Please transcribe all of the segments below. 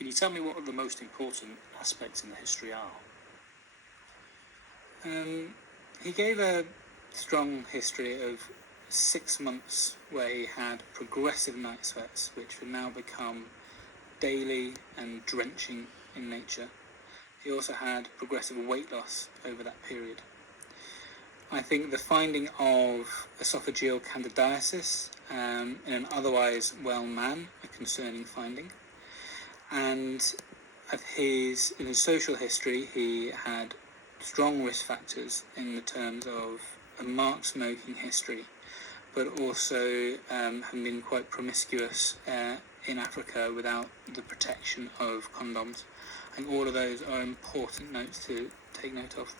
Can you tell me what the most important aspects in the history are? He gave a strong history of 6 months where he had progressive night sweats, which would now become daily and drenching in nature. He also had progressive weight loss over that period. I think the finding of esophageal candidiasis in an otherwise well man, a concerning finding. And in his social history, he had strong risk factors in the terms of a marked smoking history, but also having been quite promiscuous in Africa without the protection of condoms. And all of those are important notes to take note of.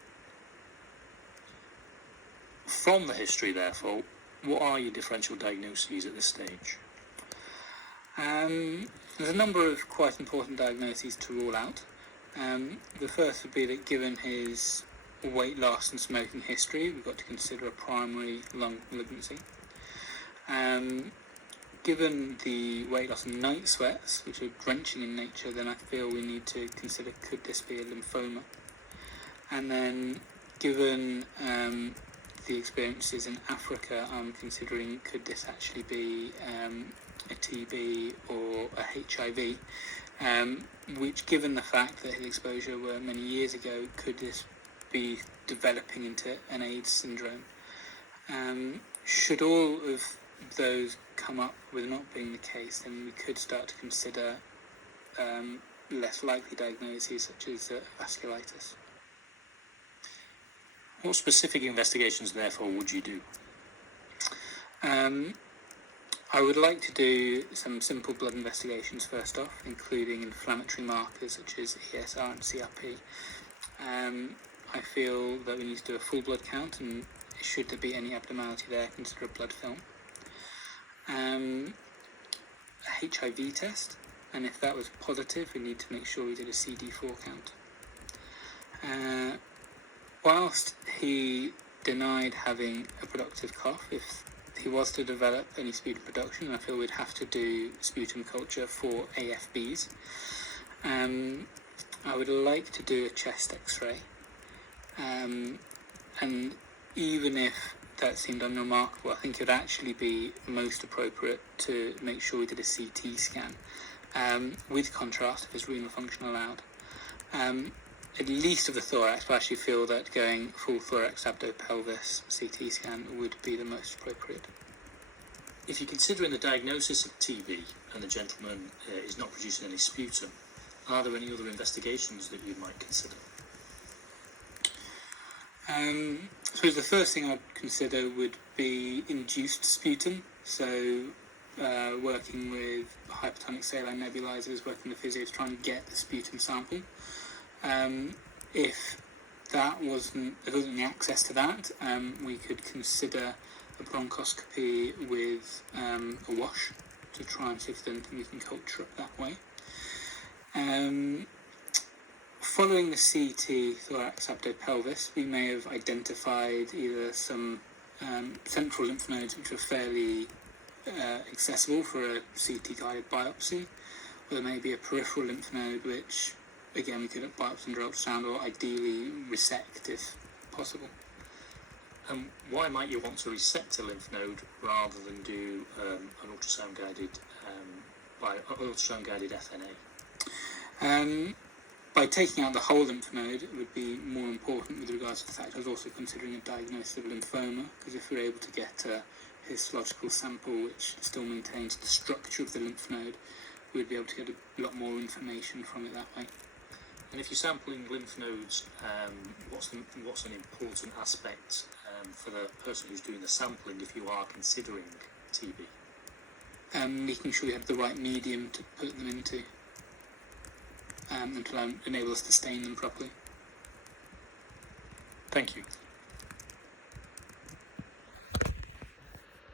From the history, therefore, what are your differential diagnoses at this stage? There's a number of quite important diagnoses to rule out. The first would be that given his weight loss and smoking history, we've got to consider a primary lung malignancy. Given the weight loss and night sweats, which are drenching in nature, then I feel we need to consider, could this be a lymphoma? And then given the experiences in Africa, I'm considering, could this actually be a TB or a HIV, which, given the fact that his exposure were many years ago, could this be developing into an AIDS syndrome? Should all of those come up with not being the case, then we could start to consider less likely diagnoses such as vasculitis. What specific investigations, therefore, would you do? I would like to do some simple blood investigations first off, including inflammatory markers such as ESR and CRP. I feel that we need to do a full blood count, and should there be any abnormality there, consider a blood film. A HIV test, and if that was positive, we need to make sure we did a CD4 count. Whilst he denied having a productive cough, if he was to develop any sputum production, I feel we'd have to do sputum culture for AFBs. I would like to do a chest x-ray, and even if that seemed unremarkable, I think it would actually be most appropriate to make sure we did a CT scan with contrast if his renal function allowed. At least of the thorax, but I actually feel that going full thorax abdo-pelvis CT scan would be the most appropriate. If you're considering the diagnosis of TB and the gentleman is not producing any sputum, are there any other investigations that you might consider? I suppose the first thing I'd consider would be induced sputum, so working with hypertonic saline nebulizers, working with physios, trying to get the sputum sample. If there wasn't any access to that, we could consider a bronchoscopy with a wash to try and see if there's anything we can culture up that way. Following the CT thorax abdo-pelvis, we may have identified either some central lymph nodes which are fairly accessible for a CT-guided biopsy, or there may be a peripheral lymph node which, again, we could biopsy under ultrasound or ideally resect if possible. And why might you want to resect a lymph node rather than do an ultrasound-guided FNA? By taking out the whole lymph node, it would be more important with regards to the fact I was also considering a diagnosis of lymphoma, because if we're able to get a histological sample which still maintains the structure of the lymph node, we'd be able to get a lot more information from it that way. And if you're sampling lymph nodes, what's an important aspect for the person who's doing the sampling if you are considering TB? Making sure we have the right medium to put them into, and to enable us to stain them properly. Thank you.